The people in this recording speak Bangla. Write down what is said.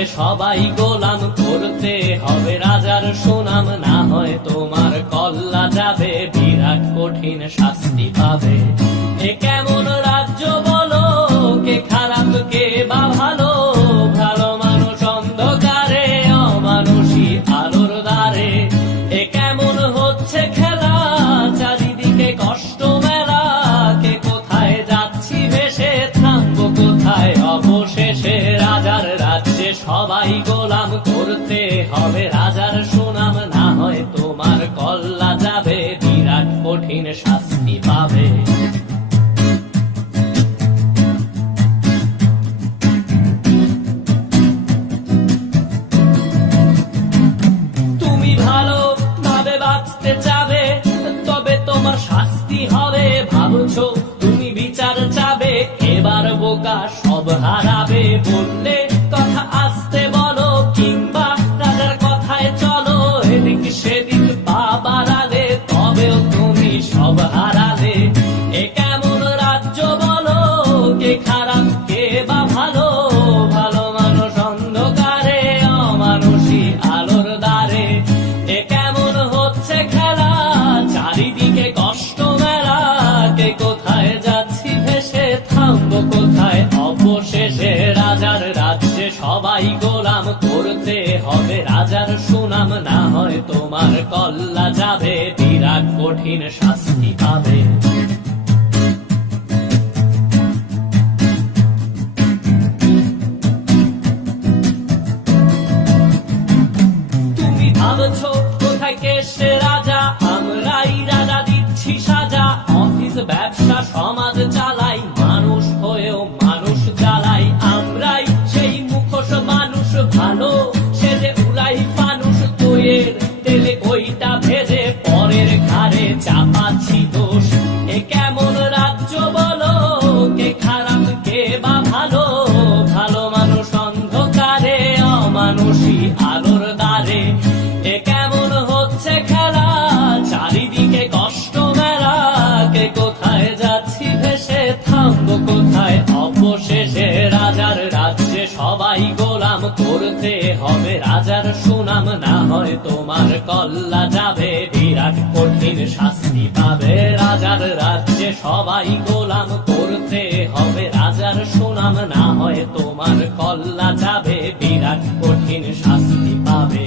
রাজ্যে সবাই গোলাম, করতে হবে রাজার সুনাম, না হয় তোমার কল্লা যাবে, বিরাট কঠিন শাস্তি পাবে। এ কেমন রাজ্য বলো, কে খারাপ কে বা ভালো, ভালো মানুষ অন্ধকারে, অমানুষী আলোর দ্বারে। এ কেমন হচ্ছে খেলা, চারিদিকে কষ্ট মেলা, কে কোথায় যাচ্ছি ভেসে, থামবো কোথায় অবশেষে। রাজার রাজ্যে সবাই গোলাম, করতে হবে রাজার সুনাম, না হয় তোমার কল্লা যাবে, বিরাট কঠিন শাস্তি পাবে। তুমি ভালো ভাবে বাঁচতে চাবে, তবে তোমার শাস্তি হবে। ভাবছো তুমি বিচার চাবে, এবার বোকা সব হারাবে। বললে কথা আসতে বলো, কিংবা রাজার কথায় চলো, এদিক সেদিক পা বাড়ালে, তবেও তুমি সব হারালে। এ কেমন রাজ্য বলো, কে খারাপ কে বা ভালো, ভালো মানুষ অন্ধকারে, অমানুষী আলোর দ্বারে। এ কেমন হচ্ছে খেলা, চারিদিকে কষ্ট মেলা, কে কোথায় যাচ্ছি ভেসে, থামবো কোথায় অবশেষে। রাজার রাজ্যে সবাই গোলাম, করতে হবে রাজার সুনাম, না হয় তোমার কল্লা যাবে, বিরাট কঠিন শাস্তি পাবে। তুমি ভাবছো কোথায় কে সে রাজা, আমরাই রাজা দিচ্ছি সাজা। অফিস ব্যবসা সমাজ চালাই, মানুষ হয়েও মানুষ জ্বালাই। আমরাই সেই মুখোশ মানুষ ভালো, সে যে উড়াই ফানুষ দইয়ের তেলে ওইটা ভেজে, পরের ঘাড়ে চাপাচ্ছি দোষ। এ কেমন রাজ্য বলো, কে খারাপ কে বা ভালো, ভালো মানুষ অন্ধকারে, অমানুষী আলোর দ্বারে। এ কেমন হচ্ছে খেলা, চারিদিকে কষ্ট মেলা, কে কোথায় যাচ্ছি ভেসে, থামবো কোথায় অবশেষে। রাজার রাজ্যে সবাই গোলাম, করতে হবে রাজার সুনাম, না হয় তোমার কল্লা যাবে, বিরাট কঠিন শাস্তি পাবে। রাজার রাজ্যে সবাই গোলাম, করতে হবে রাজার সুনাম, না হয় তোমার কল্লা যাবে, বিরাট কঠিন শাস্তি পাবে।